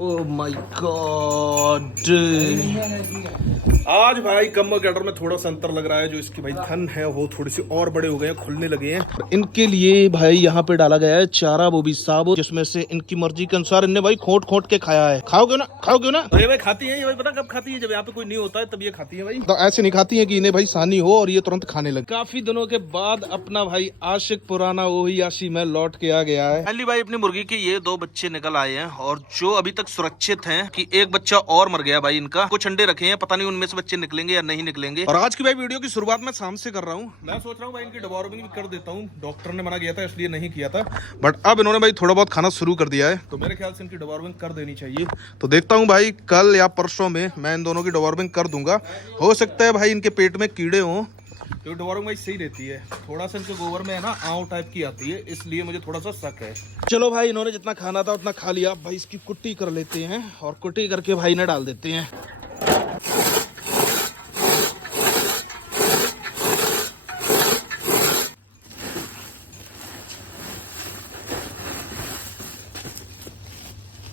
Oh my God. आज भाई कम गैडर में थोड़ा सा अंतर लग रहा है। जो इसकी भाई थन है वो थोड़ी सी और बड़े हो गए हैं, खुलने लगे हैं। इनके लिए भाई यहाँ पे डाला गया है चारा, वो भी साबुत, जिसमें से इनकी मर्जी के अनुसार इनने भाई खोट खोट के खाया है। खाओगे ना, खाओगे ना? तो ये भाई खाती है, ये भाई पता कब खाती है? जब यहाँ पे कोई नहीं होता है तब ये खाती है भाई। तो ऐसे नहीं खाती है कि इन्हें भाई सानी हो और ये तुरंत खाने लगे। काफी दिनों के बाद अपना भाई आशिक पुराना वही आशी में लौट के आ गया है। पहली भाई अपनी मुर्गी के ये 2 बच्चे निकल आए हैं और जो अभी तक सुरक्षित हैं कि एक बच्चा और मर गया भाई इनका। कुछ अंडे रखे हैं, पता नहीं उनमें से बच्चे निकलेंगे या नहीं निकलेंगे। और आज की भाई वीडियो की शुरुआत मैं शाम से कर रहा हूँ। मैं सोच रहा हूँ भाई इनकी डिवॉर्मिंग भी कर देता हूँ। डॉक्टर ने मना किया था इसलिए नहीं किया था, बट अब इन्होंने भाई थोड़ा बहुत खाना शुरू कर दिया है, तो मेरे ख्याल से इनकी डिवॉर्मिंग कर देनी चाहिए। तो देखता हूँ भाई कल या परसों में मैं इन दोनों की डिवॉर्मिंग कर दूंगा। हो सकता है भाई इनके पेट में कीड़े हों, तो डिवॉर्मिंग भाई सही रहती है। थोड़ा सा इनके गोबर में है ना आंव टाइप की आती है, इसलिए मुझे थोड़ा सा शक है। चलो भाई इन्होंने जितना खाना था उतना खा लिया। भाई इसकी कुट्टी कर लेते हैं और कुट्टी करके भाई ने डाल देते हैं।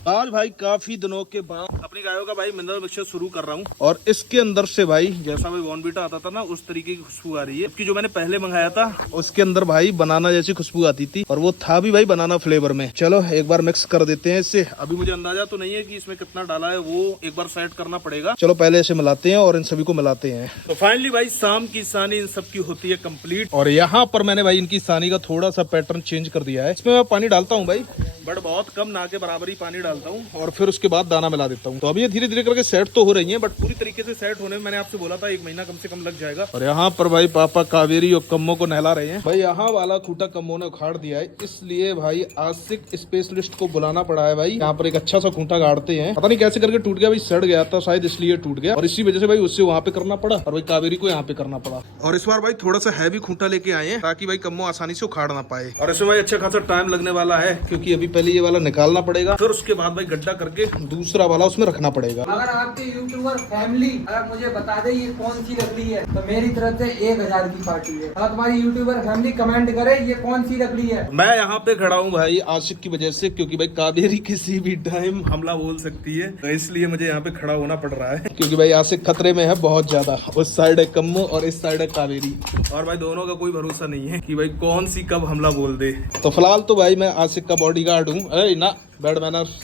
आज भाई काफी दिनों के बाद अपनी गायों का भाई मिनरल मिक्सचर शुरू कर रहा हूँ और इसके अंदर से भाई जैसा भाई बॉर्नवीटा आता था ना उस तरीके की खुशबू आ रही है। इसकी जो मैंने पहले मंगाया था उसके अंदर भाई बनाना जैसी खुशबू आती थी और वो था भी भाई बनाना फ्लेवर में। चलो एक बार मिक्स कर देते हैं इससे। अभी मुझे अंदाजा तो नहीं है कि इसमें कितना डाला है, वो एक बार सेट करना पड़ेगा। चलो पहले इसे मिलाते हैं और इन सभी को मिलाते हैं। तो फाइनली भाई शाम की सानी इन सब की होती है कंप्लीट। और यहाँ पर मैंने भाई इनकी सानी का थोड़ा सा पैटर्न चेंज कर दिया है। इसमें मैं पानी डालता हूँ भाई, बट बहुत कम, ना के बराबर ही पानी डालता हूँ और फिर उसके बाद दाना मिला देता हूँ। तो अभी ये धीरे धीरे करके सेट तो हो रही है, बट पूरी तरीके से सेट होने में मैंने आपसे बोला था 1 महीना कम से कम लग जाएगा। और यहाँ पर भाई पापा कावेरी और कम्मो को नहला रहे हैं। भाई यहाँ वाला खूंटा कम्मो ने उखाड़ दिया है, इसलिए भाई आशिक स्पेशलिस्ट को बुलाना पड़ा है। भाई यहाँ पर एक अच्छा सा खूंटा गाड़ते हैं, पता नहीं कैसे करके टूट गया भाई, सड़ गया था शायद इसलिए टूट गया और इसी वजह से भाई उससे वहाँ पे करना पड़ा और भाई कावेरी को यहाँ पे करना पड़ा। और इस बार भाई थोड़ा सा हैवी खूंटा लेके आए हैं ताकि भाई कम्मो आसानी से उखाड़ ना पाए। और इसमें भाई अच्छा खासा टाइम लगने वाला है क्योंकि अभी पहले ये वाला निकालना पड़ेगा, फिर उसके बाद भाई गड्ढा करके दूसरा वाला उसमें रखना पड़ेगा। अगर आपके यूट्यूबर फैमिली अगर मुझे बता दे ये कौन सी लकड़ी है तो मेरी तरफ से 1000 की पार्टी है। अगर तुम्हारी यूट्यूबर फैमिली कमेंट करे ये कौन सी लकड़ी है। मैं यहाँ पे खड़ा हूँ भाई आशिक की वजह से, क्योंकि भाई कावेरी किसी भी टाइम हमला बोल सकती है, तो इसलिए मुझे यहाँ पे खड़ा होना पड़ रहा है क्योंकि भाई आशिक खतरे में है बहुत ज्यादा। उस साइड है कम्मो और इस साइड है कावेरी, और भाई दोनों का कोई भरोसा नहीं है कि भाई कौन सी कब हमला बोल दे। तो फिलहाल तो भाई मैं आशिक का बॉडीगार्ड हूँ ना, बैड मैनर्स।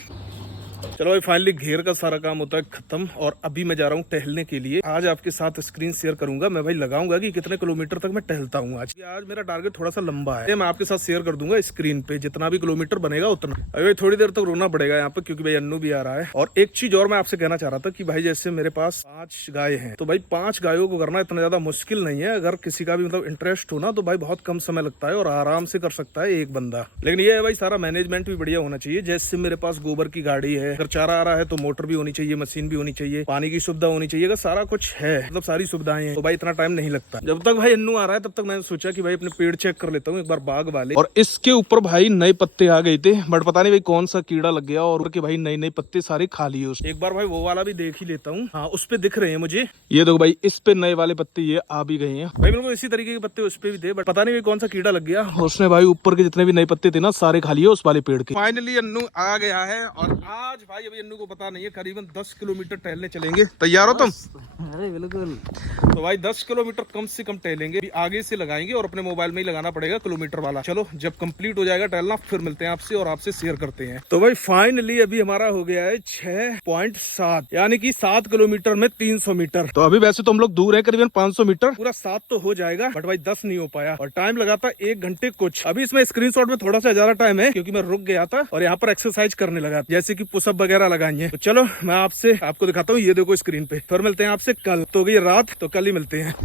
चलो भाई फाइनली घेर का सारा काम होता है खत्म और अभी मैं जा रहा हूँ टहलने के लिए। आज आपके साथ स्क्रीन शेयर करूंगा, मैं भाई लगाऊंगा कि कितने किलोमीटर तक मैं टहलता हूँ। आज मेरा टारगेट थोड़ा सा लंबा है, मैं आपके साथ शेयर कर दूंगा स्क्रीन पे, जितना भी किलोमीटर बनेगा उतना। अभी भाई थोड़ी देर तक रोना पड़ेगा यहाँ पे क्योंकि भाई अन्नू भी आ रहा है। और एक चीज और मैं आपसे कहना चाह रहा था कि भाई जैसे मेरे पास 5 गाय है, तो भाई 5 गायों को करना इतना ज्यादा मुश्किल नहीं है। अगर किसी का भी मतलब इंटरेस्ट हो ना तो भाई बहुत कम समय लगता है और आराम से कर सकता है एक बंदा। लेकिन ये है भाई सारा मैनेजमेंट भी बढ़िया होना चाहिए। जैसे मेरे पास गोबर की गाड़ी है, अगर चारा आ रहा है तो मोटर भी होनी चाहिए, मशीन भी होनी चाहिए, पानी की सुविधा होनी चाहिए। अगर सारा कुछ है, मतलब सारी सुविधाएं हैं, तो भाई इतना टाइम नहीं लगता। जब तक भाई अन्नू आ रहा है तब तक मैंने सोचा कि भाई अपने पेड़ चेक कर लेता हूँ एक बार बाग वाले। और इसके ऊपर भाई नए पत्ते आ गए थे, बट पता नहीं भाई कौन सा कीड़ा लग गया और के भाई नए नए पत्ते सारे खा लिए। एक बार भाई वो वाला भी देख ही लेता हूँ। हाँ उस पे दिख रहे हैं मुझे, ये देखो भाई इस पे नए वाले पत्ते ये आ भी गए हैं। भाई बिल्कुल इसी तरीके के पत्ते उस पे भी थे, बट पता नहीं भाई कौन सा कीड़ा लग गया, उसने भाई ऊपर के जितने भी नए पत्ते थे ना सारे खा लिए उस वाले पेड़ के। फाइनली अन्नू आ गया है और आज भाई अभी अन्नू को पता नहीं है करीबन 10 किलोमीटर टहलने चलेंगे। तैयार हो तुम? अरे बिल्कुल। तो भाई 10 किलोमीटर कम से कम टहलेंगे, आगे से लगाएंगे और अपने मोबाइल में ही लगाना पड़ेगा किलोमीटर वाला। चलो जब कंप्लीट हो जाएगा टहलना फिर मिलते हैं आपसे और आपसे शेयर करते हैं। तो भाई फाइनली अभी हमारा हो गया है 6.7 यानी कि 7 किलोमीटर में 300 मीटर। तो अभी वैसे तो हम लोग दूर है करीबन 500 मीटर, पूरा 7 तो हो जाएगा, बट भाई 10 नहीं हो पाया और टाइम लगा था 1 घंटे कुछ। अभी इसमें स्क्रीनशॉट में थोड़ा सा ज्यादा टाइम है क्योंकि मैं रुक गया था और यहाँ पर एक्सरसाइज करने लगा, जैसे कि पुशअप वगैरह लगाएंगे। तो चलो मैं आपको दिखाता हूँ, ये देखो स्क्रीन पे। फिर मिलते हैं आपसे कल, तो गई रात तो कल ही मिलते हैं।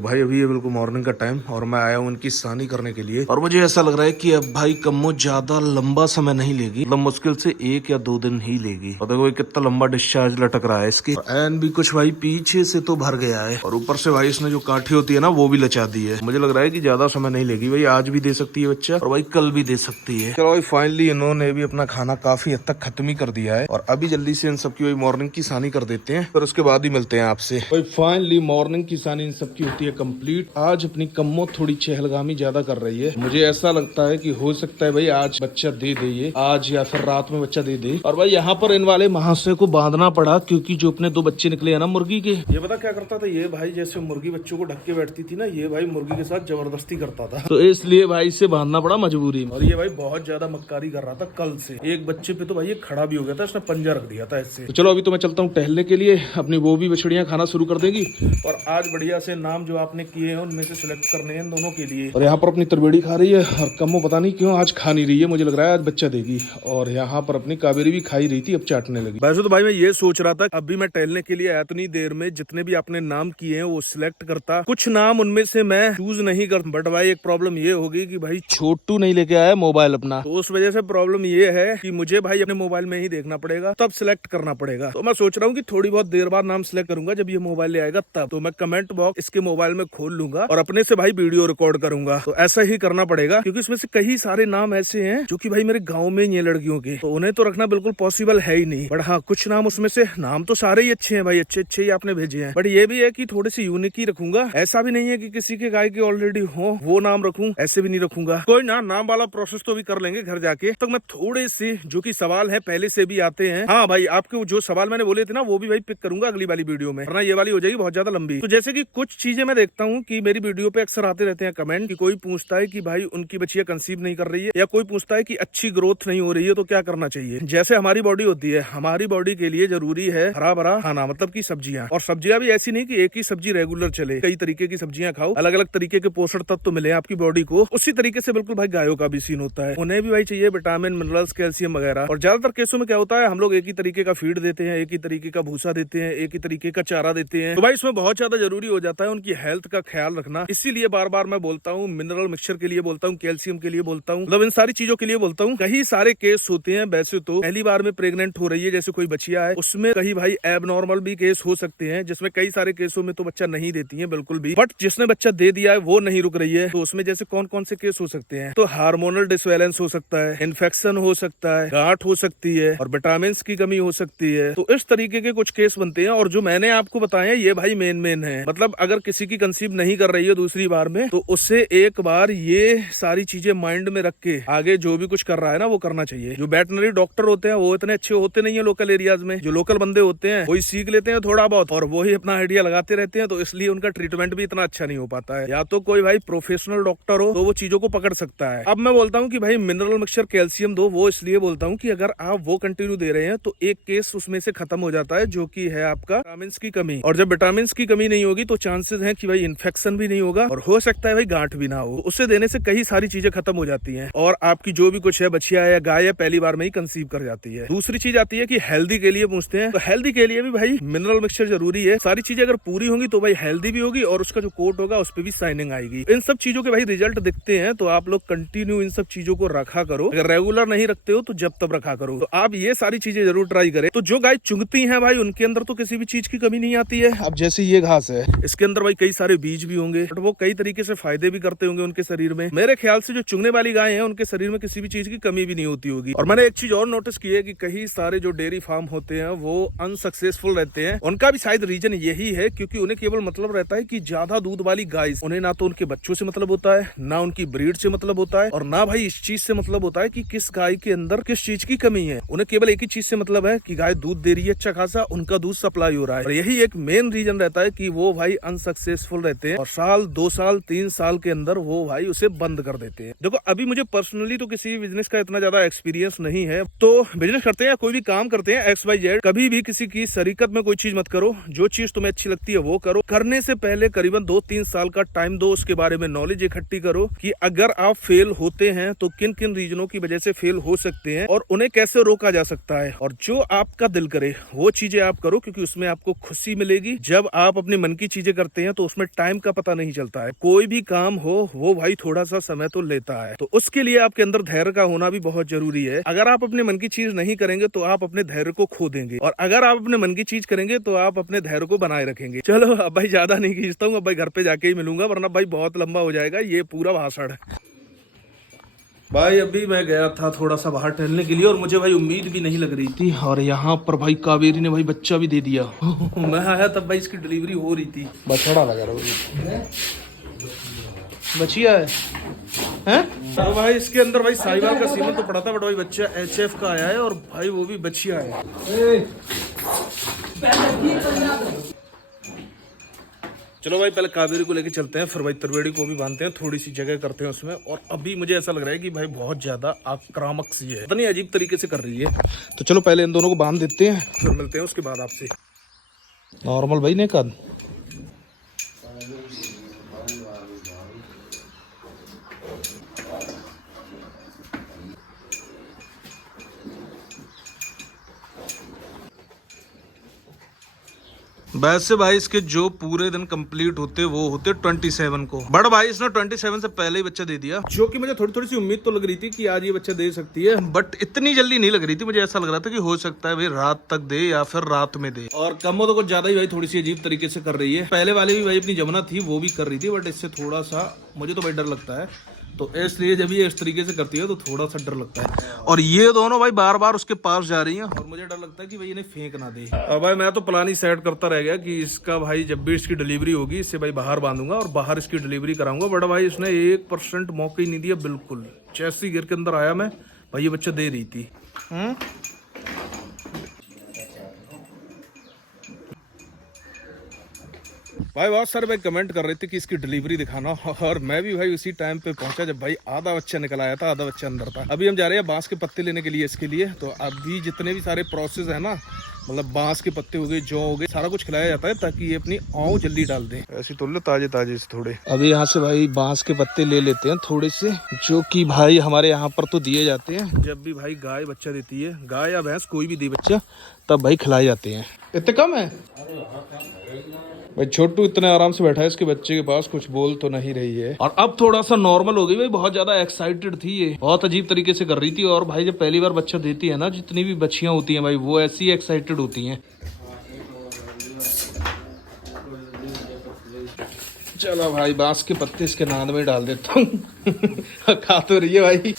भाई अभी ये बिल्कुल मॉर्निंग का टाइम और मैं आया हूँ इनकी सानी करने के लिए और मुझे ऐसा लग रहा है कि अब भाई कम्मो ज्यादा लंबा समय नहीं लेगी, मतलब मुश्किल से 1 या 2 दिन ही लेगी। और देखो कितना लंबा डिस्चार्ज लटक रहा है इसकी, एन भी कुछ भाई पीछे से तो भर गया है और ऊपर से भाई इसने जो काठी होती है ना वो भी लचा दी है। मुझे लग रहा है कि ज्यादा समय नहीं लेगी भाई, आज भी दे सकती है बच्चा और भाई कल भी दे सकती है। चलो भाई फाइनली इन्होंने भी अपना खाना काफी हद तक खत्म ही कर दिया है और अभी जल्दी से इन सबकी भाई मॉर्निंग की सानी कर देते हैं, फिर उसके बाद ही मिलते हैं आपसे। भाई फाइनली मॉर्निंग की सानी इन सबकी होती है है कंप्लीट। आज अपनी कम्मो थोड़ी चहलगामी ज्यादा कर रही है, मुझे ऐसा लगता है कि हो सकता है भाई आज बच्चा दे दे, ये आज या फिर रात में बच्चा दे दे। और भाई यहाँ पर इन वाले महाशय को बांधना पड़ा, क्योंकि जो अपने 2 बच्चे निकले हैं ना मुर्गी के, ये पता क्या करता था, ये भाई जैसे मुर्गी बच्चों को ढक के बैठती थी ना, ये भाई मुर्गी के साथ जबरदस्ती करता था, तो इसलिए भाई इसे बांधना पड़ा मजबूरी में। और ये भाई बहुत ज्यादा मक्कारी कर रहा था कल से, एक बच्चे पे तो भाई ये खड़ा भी हो गया था, इसने पंजा रख दिया था इससे। तो चलो अभी तो मैं चलता हूँ टहलने के लिए, अपनी वो भी बछड़ियां खाना शुरू कर देगी। और आज बढ़िया से नाम जो आपने किए हैं उनमें से सिलेक्ट करने हैं दोनों के लिए। और यहाँ पर अपनी तरबेड़ी खा रही है, और कम्मो पता नहीं क्यों आज खा नहीं रही है, मुझे लग रहा है आज बच्चा देगी। और यहाँ पर अपनी कावेरी भी खाई रही थी, अब चाटने लगी। वैसे तो भाई मैं ये सोच रहा था अभी मैं टहलने के लिए आया, इतनी देर में जितने भी आपने नाम किए हैं वो सिलेक्ट करता, कुछ नाम उनमें से मैं चूज नहीं करता, बट भाई एक प्रॉब्लम ये होगी कि भाई छोटू नहीं लेके आया मोबाइल अपना, तो उस वजह से प्रॉब्लम ये है कि मुझे भाई अपने मोबाइल में ही देखना पड़ेगा, तब सिलेक्ट करना पड़ेगा। तो मैं सोच रहा हूँ कि थोड़ी बहुत देर बाद नाम सिलेक्ट करूंगा, जब ये मोबाइल ले आएगा तब। तो मैं कमेंट बॉक्स इसके मोबाइल में खोल लूंगा और अपने से भाई वीडियो रिकॉर्ड करूंगा। तो ऐसा ही करना पड़ेगा, क्योंकि इसमें से कई सारे नाम ऐसे हैं जो कि भाई मेरे गांव में ही है लड़कियों के, तो उन्हें तो रखना बिल्कुल पॉसिबल है ही नहीं। बट हाँ, कुछ नाम उसमें से, नाम तो सारे ही अच्छे हैं भाई, अच्छे अच्छे ही आपने भेजे हैं, बट ये भी है कि थोड़े से यूनिक ही रखूंगा। ऐसा भी नहीं है कि किसी के गाय के ऑलरेडी हो वो नाम रखूं, ऐसे भी नहीं रखूंगा। कोई ना, नाम वाला प्रोसेस तो भी कर लेंगे घर जाके। तो मैं थोड़े से जो कि सवाल है पहले से भी आते हैं, हाँ भाई आपके जो सवाल मैंने बोले थे ना वो भी भाई पिक करूंगा अगली वाली वीडियो में, वरना ये वाली हो जाएगी बहुत ज्यादा लंबी। तो जैसे कि कुछ चीजें मैं देखता हूँ कि मेरी वीडियो पे अक्सर आते रहते हैं कमेंट, कि कोई पूछता है कि भाई उनकी बच्चियां कंसीव नहीं कर रही है, या कोई पूछता है कि अच्छी ग्रोथ नहीं हो रही है तो क्या करना चाहिए। जैसे हमारी बॉडी होती है, हमारी बॉडी के लिए जरूरी है हरा भरा खाना, मतलब की सब्जियां। और सब्जियां भी ऐसी नहीं कि एक ही सब्जी रेगुलर चले, कई तरीके की सब्जियां खाओ, अलग अलग तरीके के पोषण तत्व मिले आपकी बॉडी को। उसी तरीके से बिल्कुल भाई गायों का भी सीन होता है, उन्हें भी भाई चाहिए विटामिन, मिनरल्स, कैल्शियम वगैरह। और ज्यादातर केसों में क्या होता है, हम लोग एक ही तरीके का फीड देते हैं, एक ही तरीके का भूसा देते हैं, एक ही तरीके का चारा देते हैं, तो भाई इसमें बहुत ज्यादा जरूरी हो जाता है उनकी हेल्थ का ख्याल रखना। इसीलिए बार बार मैं बोलता हूँ, मिनरल मिक्सचर के लिए बोलता हूँ, कैल्शियम के लिए बोलता हूँ, मतलब इन सारी चीजों के लिए बोलता हूँ। कई सारे केस होते हैं, वैसे तो पहली बार में प्रेग्नेंट हो रही है जैसे कोई बच्चिया है, उसमें कहीं भाई एबनॉर्मल भी केस हो सकते हैं, जिसमें कई सारे केसों में तो बच्चा नहीं देती है बिल्कुल भी। बट जिसने बच्चा दे दिया है वो नहीं रुक रही है, तो उसमें जैसे कौन कौन से केस हो सकते हैं, तो हार्मोनल डिसबैलेंस हो सकता है, इन्फेक्शन हो सकता है, गांठ हो सकती है, और विटामिन की कमी हो सकती है। तो इस तरीके के कुछ केस बनते हैं, और जो मैंने आपको बताया ये भाई मेन है। मतलब अगर किसी की कंसीव नहीं कर रही है दूसरी बार में, तो उससे एक बार ये सारी चीजें माइंड में रख के आगे जो भी कुछ कर रहा है ना वो करना चाहिए। जो वेटनरी डॉक्टर होते हैं वो इतने अच्छे होते नहीं है लोकल एरियाज में, जो लोकल बंदे होते हैं वही सीख लेते हैं थोड़ा बहुत और वो ही अपना आइडिया लगाते रहते हैं, तो इसलिए उनका ट्रीटमेंट भी इतना अच्छा नहीं हो पाता है। या तो कोई भाई प्रोफेशनल डॉक्टर हो तो वो चीजों को पकड़ सकता है। अब मैं बोलता हूँ कि भाई मिनरल मिक्सचर, कैल्शियम दो, वो इसलिए बोलता हूँ कि अगर आप वो कंटिन्यू दे रहे हैं तो एक केस उसमें से खत्म हो जाता है, जो कि है आपका विटामिन की कमी। और जब विटामिन की कमी नहीं होगी तो चांसेस हैं कि भाई इन्फेक्शन भी नहीं होगा, और हो सकता है भाई गांठ भी ना हो। उससे देने से कई सारी चीजें खत्म हो जाती हैं, और आपकी जो भी कुछ है बच्चिया है या गाय है पहली बार में ही कंसीव कर जाती है। दूसरी चीज आती है कि हेल्दी के लिए पूछते हैं, तो हेल्दी के लिए भी भाई मिनरल मिक्सचर जरूरी है। सारी चीजें अगर पूरी होंगी तो भाई हेल्दी भी होगी, और उसका जो कोट होगा उस पर भी शाइनिंग आएगी। इन सब चीजों के भाई रिजल्ट दिखते हैं, तो आप लोग कंटिन्यू इन सब चीजों को रखा करो। अगर रेगुलर नहीं रखते हो तो जब तब रखा करो। तो आप ये सारी चीजें जरूर ट्राई करें। तो जो गाय चुंगती है भाई उनके अंदर तो किसी भी चीज की कमी नहीं आती है। अब जैसे ये घास है, इसके अंदर भाई कई सारे बीज भी होंगे, बट वो कई तरीके से फायदे भी करते होंगे उनके शरीर में। मेरे ख्याल से जो चुंगने वाली गाय हैं उनके शरीर में किसी भी चीज की कमी भी नहीं होती होगी। और मैंने एक चीज और नोटिस की है कि कई सारे जो डेयरी फार्म होते हैं वो अनसक्सेसफुल रहते हैं। उनका भी शायद रीजन यही है, क्योंकि उन्हें केवल मतलब रहता है कि ज्यादा दूध वाली गाय, उन्हें ना तो उनके बच्चों से मतलब होता है, ना उनकी ब्रीड से मतलब होता है, और ना भाई इस चीज से मतलब होता है कि किस गाय के अंदर किस चीज की कमी है। उन्हें केवल एक ही चीज से मतलब है कि गाय दूध दे रही है अच्छा खासा, उनका दूध सप्लाई हो रहा है। और यही एक मेन रीजन रहता है कि वो भाई अनसक्सेसफुल रहते हैं, और साल 2 साल 3 साल के अंदर वो भाई उसे बंद कर देते हैं। देखो अभी मुझे पर्सनली तो किसी बिजनेस का इतना ज्यादा एक्सपीरियंस नहीं है, तो बिजनेस करते हैं कोई भी काम करते हैं XYZ, कभी भी किसी की शरीकत में कोई चीज मत करो। जो चीज तुम्हें अच्छी लगती है वो करो। करने से पहले करीबन 2-3 साल का टाइम दो, उसके बारे में नॉलेज इकट्ठी करो कि अगर आप फेल होते हैं तो किन किन रीजनों की वजह से फेल हो सकते हैं और उन्हें कैसे रोका जा सकता है। और जो आपका दिल करे वो चीजें आप करो, क्योंकि उसमें आपको खुशी मिलेगी। जब आप अपने मन की चीजें करते हैं तो उसमें टाइम का पता नहीं चलता है। कोई भी काम हो वो भाई थोड़ा सा समय तो लेता है, तो उसके लिए आपके अंदर धैर्य का होना भी बहुत जरूरी है। अगर आप अपने मन की चीज नहीं करेंगे तो आप अपने धैर्य को खो देंगे, और अगर आप अपने मन की चीज करेंगे तो आप अपने धैर्य को बनाए रखेंगे। चलो अब भाई ज्यादा नहीं खींचता हूँ, अब भाई घर पे जाके ही मिलूंगा, वरना भाई बहुत लंबा हो जाएगा ये पूरा भाषण। भाई अभी मैं गया था थोड़ा सा बाहर टहलने के लिए और मुझे भाई उम्मीद भी नहीं लग रही थी, और यहाँ पर भाई कावेरी ने भाई बच्चा भी दे दिया। मैं आया तब भाई इसकी डिलीवरी हो रही थी। बछड़ा लगा रहा है, बचिया है? तो भाई इसके अंदर भाई साहिवाल का सीमन तो पड़ा था, बट भाई बच्चा HF का आया है और भाई वो भी बचिया है। चलो भाई पहले कावेरी को लेके चलते हैं, फिर भाई त्रिवेणी को भी बांधते हैं, थोड़ी सी जगह करते हैं उसमें। और अभी मुझे ऐसा लग रहा है कि भाई बहुत ज्यादा आक्रामक सी है, पता नहीं अजीब तरीके से कर रही है। तो चलो पहले इन दोनों को बांध देते हैं, फिर मिलते हैं उसके बाद आपसे। नॉर्मल भाई ने कद वैसे भाई इसके जो पूरे दिन कंप्लीट होते वो होते 27 को, बट भाई इसने 27 से पहले ही बच्चा दे दिया, जो कि मुझे थोड़ी थोड़ी सी उम्मीद तो लग रही थी कि आज ये बच्चा दे सकती है, बट इतनी जल्दी नहीं लग रही थी। मुझे ऐसा लग रहा था कि हो सकता है भाई रात तक दे या फिर रात में दे। और कमो तो कुछ ज्यादा ही भाई थोड़ी सी अजीब तरीके से कर रही है। पहले वाले भी भाई अपनी जमुना थी वो भी कर रही थी, बट इससे थोड़ा सा मुझे तो भाई डर लगता है, तो इसलिए जब ये इस तरीके से करती है तो थोड़ा सा डर लगता है। और ये दोनों भाई बार बार उसके पास जा रही हैं और मुझे डर लगता है कि भाई इन्हें फेंक ना दे। अब भाई मैं तो प्लान ही सेट करता रह गया कि इसका भाई जब भी इसकी डिलीवरी होगी इससे भाई बाहर बांधूंगा और बाहर इसकी डिलीवरी कराऊंगा, बट भाई इसने 1% मौका ही नहीं दिया बिल्कुल। जैसे ही घर के अंदर आया मैं भाई ये बच्चा दे रही थी। भाई बहुत सारे भाई कमेंट कर रहे थे कि इसकी डिलीवरी दिखाना, और मैं भी भाई उसी टाइम पे पहुंचा जब भाई आधा बच्चा निकल आया था, आधा बच्चा अंदर था। अभी हम जा रहे हैं बांस के पत्ते लेने के लिए इसके लिए। तो अभी जितने भी सारे प्रोसेस है ना, मतलब बांस के पत्ते हो गए, जौ हो गए, सारा कुछ खिलाया जाता है ताकि ये अपनी आँव जल्दी डाल दे। ऐसे तोड़ लो ताजे ताजे से थोड़े। अभी यहाँ से भाई बांस के पत्ते ले लेते हैं थोड़े से, जो कि भाई हमारे यहाँ पर तो दिए जाते हैं। जब भी भाई गाय बच्चा देती है, गाय या भैंस कोई भी दे बच्चा, तब भाई खिलाए जाते हैं। इतने कम है भाई। छोटू इतने आराम से बैठा है इसके बच्चे के पास, कुछ बोल तो नहीं रही है। और अब थोड़ा सा नॉर्मल हो गई भाई, बहुत ज्यादा एक्साइटेड थी ये, बहुत अजीब तरीके से कर रही थी। और भाई जब पहली बार बच्चा देती है ना, जितनी भी बच्चियां होती हैं भाई वो ऐसी ही एक्साइटेड होती हैं। चलो भाई बांस के पत्ते इसके नाद में डाल देता हूँ। खा तो रही है भाई।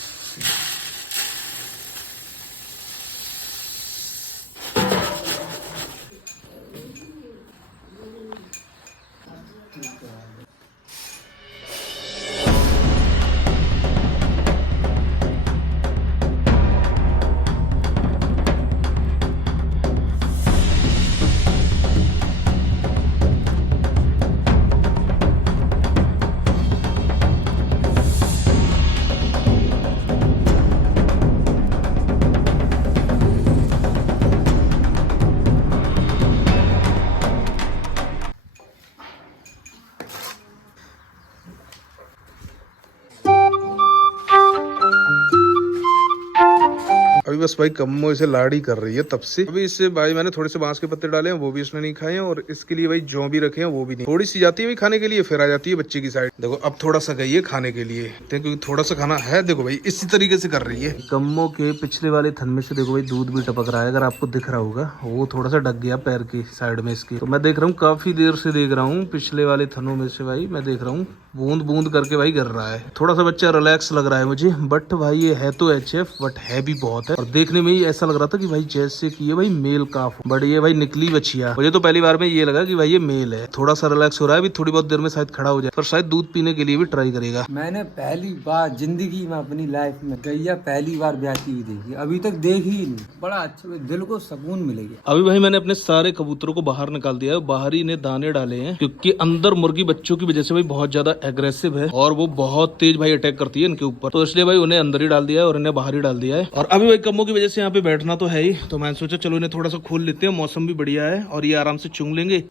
अभी बस भाई कम्मो इसे लाड़ी कर रही है तब से। अभी इससे भाई मैंने थोड़े से बांस के पत्ते डाले हैं, वो भी इसने नहीं खाए हैं, और इसके लिए भाई जौ भी रखे हैं, वो भी नहीं। थोड़ी सी जाती है भाई खाने के लिए, फिर आ जाती है बच्चे की साइड। देखो अब थोड़ा सा गई है खाने के लिए, क्योंकि थोड़ा सा खाना है। देखो भाई इसी तरीके से कर रही है। कम्मो के पिछले वाले थन में से देखो भाई दूध भी टपक रहा है, अगर आपको दिख रहा होगा। वो थोड़ा सा ढक गया पैर की साइड में इसके। तो मैं देख रहा हूँ, काफी देर से देख रहा हूँ, पिछले वाले थनों में से भाई मैं देख रहा हूँ बूंद बूंद करके भाई गिर रहा है। थोड़ा सा बच्चा रिलैक्स लग रहा है मुझे, बट भाई ये है तो HF, बट है भी बहुत है। और देखने में ही ऐसा लग रहा था कि भाई जैसे कि ये भाई मेल काफ, बट ये भाई निकली बचिया। मुझे तो पहली बार में ये लगा कि भाई ये मेल है। थोड़ा सा रिलैक्स हो रहा है, अभी थोड़ी बहुत देर में शायद खड़ा हो जाए, पर शायद दूध पीने के लिए भी ट्राई करेगा। मैंने पहली बार जिंदगी में अपनी लाइफ में गैया पहली बार ब्याती हुई देखी, अभी तक देखी ही नहीं। बड़ा अच्छा, दिल को सुकून मिलेगा। अभी भाई मैंने अपने सारे कबूतरों को बाहर निकाल दिया है, बाहर ही ने दाने डाले हैं, क्योंकि अंदर मुर्गी बच्चों की वजह से भाई बहुत ज्यादा एग्रेसिव है और वो बहुत तेज भाई अटैक करती है इनके ऊपर। तो इसलिए भाई उन्हें अंदर ही डाल दिया है और इन्हें बाहर ही डाल दिया है। और अभी भाई कम्मो की वजह से यहाँ पे बैठना तो है ही, तो मैंने सोचा चलो इन्हें थोड़ा सा खोल लेते हैं, मौसम भी बढ़िया है और ये आराम से चुंग लेंगे।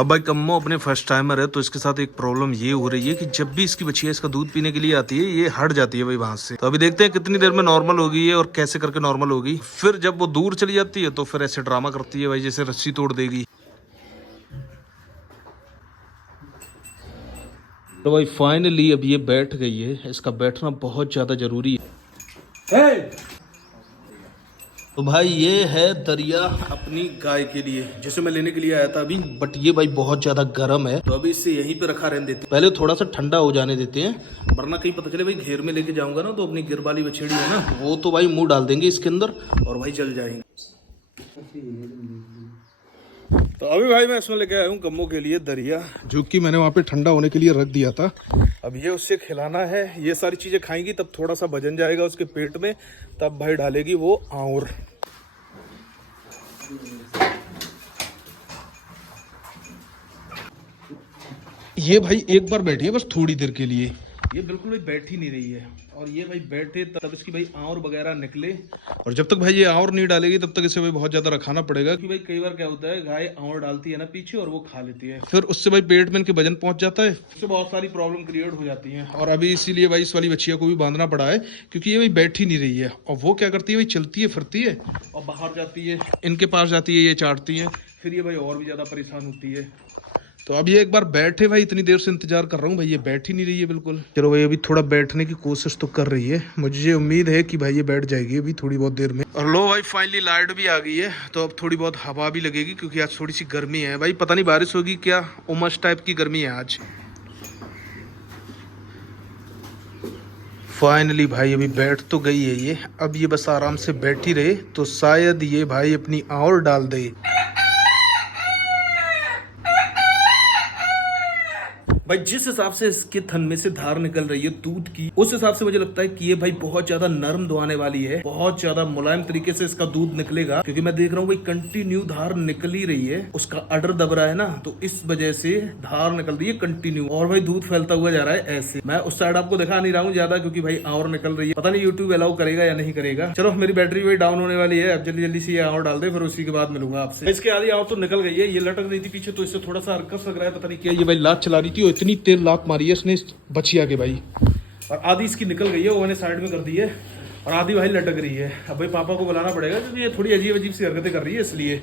अब भाई कम्मो अपने फर्स्ट टाइमर है तो इसके साथ एक प्रॉब्लम ये हो रही है कि जब भी इसकी बच्चियां इसका दूध पीने के लिए आती है ये हट जाती है भाई वहां से। तो अभी देखते हैं कितनी देर में नॉर्मल होगी है और कैसे करके नॉर्मल होगी। फिर जब वो दूर चली जाती है तो फिर ऐसे ड्रामा करती है भाई जैसे रस्सी तोड़ देगी। तो भाई फाइनली अब ये बैठ गई है, इसका बैठना बहुत ज्यादा जरूरी है। तो भाई ये है दरिया अपनी गाय के लिए जिसे मैं लेने के लिए आया था अभी, बट ये भाई बहुत ज्यादा गर्म है तो अभी इसे यहीं पे रखा रहने देते हैं। पहले थोड़ा सा ठंडा हो जाने देते हैं वरना कहीं पता चले भाई घेर में लेके जाऊंगा ना तो अपनी गिर वाली बछेड़ी है ना वो तो भाई मुंह डाल देंगे इसके अंदर और भाई जल जाएंगे। तो अभी भाई मैं इसमें लेके आया हूँ कम्मो के लिए दरिया जो कि मैंने वहाँ पे ठंडा होने के लिए रख दिया था। अब ये उससे खिलाना है, ये सारी चीजें खाएंगी तब थोड़ा सा वजन जाएगा उसके पेट में, तब भाई डालेगी वो आउर। ये भाई एक बार बैठी है बस थोड़ी देर के लिए, ये बिल्कुल भाई बैठ ही नहीं रही है और ये भाई बैठे तब इसकी भाई आंवर वगैरह निकले और जब तक भाई ये आंवर नहीं डालेगी तब तक इसे भाई बहुत ज्यादा रखाना पड़ेगा क्योंकि भाई कई बार क्या होता है गाय आंवर डालती है ना पीछे और वो खा लेती है, फिर उससे भाई पेट में इनके वजन पहुंच जाता है, उससे बहुत सारी प्रॉब्लम क्रिएट हो जाती है। और अभी इसीलिए भाई इस वाली बच्चिया को भी बांधना पड़ा है क्योंकि ये भाई बैठ ही नहीं रही है और वो क्या करती है भाई चलती है फिरती है और बाहर जाती है, इनके पास जाती है, ये चाटती है, फिर ये भाई और भी ज्यादा परेशान होती है। तो अब ये एक बार बैठे भाई, इतनी देर से इंतजार कर रहा हूँ भाई ये बैठ ही नहीं रही है बिल्कुल। चलो भाई अभी थोड़ा बैठने की कोशिश तो कर रही है, मुझे उम्मीद है कि भाई ये बैठ जाएगी अभी थोड़ी बहुत देर में। और लो भाई फाइनली लाइट भी आ गई है तो अब थोड़ी बहुत हवा भी लगेगी क्योंकि आज थोड़ी सी गर्मी है भाई, पता नहीं बारिश होगी क्या, उमस टाइप की गर्मी है आज। फाइनली भाई अभी बैठ तो गई है ये, अब ये बस आराम से बैठी रहे तो शायद ये भाई अपनी आंवर डाल दे। भाई जिस हिसाब से इसके थन में से धार निकल रही है दूध की, उस हिसाब से मुझे लगता है कि ये भाई बहुत ज्यादा नरम दुआने वाली है, बहुत ज्यादा मुलायम तरीके से इसका दूध निकलेगा क्योंकि मैं देख रहा हूँ भाई कंटिन्यू धार निकल ही रही है, उसका अडर दब रहा है ना तो इस वजह से धार निकल रही है कंटिन्यू और भाई दूध फैलता हुआ जा रहा है ऐसे। मैं उस साइड आपको दिखा नहीं रहा हूँ ज्यादा क्योंकि भाई आंवर निकल रही है, पता नहीं यूट्यूब अलाउ करेगा या नहीं करेगा। चलो मेरी बैटरी भी डाउन होने वाली है, अब जल्दी जल्दी से ये आंवर डाल दे फिर उसी के बाद मिलूंगा आपसे। इसके आधी आंवर तो निकल गई है, ये लटक रही थी पीछे तो इससे थोड़ा सा हरकत लग रहा है, पता नहीं क्या ये भाई लात चला रही थी और इतनी तेज लात मारी है इसने बचिया के भाई, और आधी इसकी निकल गई है वो मैंने साइड में कर दी है और आधी भाई लटक रही है। अब भाई पापा को बुलाना पड़ेगा क्योंकि ये थोड़ी अजीब अजीब सी हरकतें कर रही है इसलिए।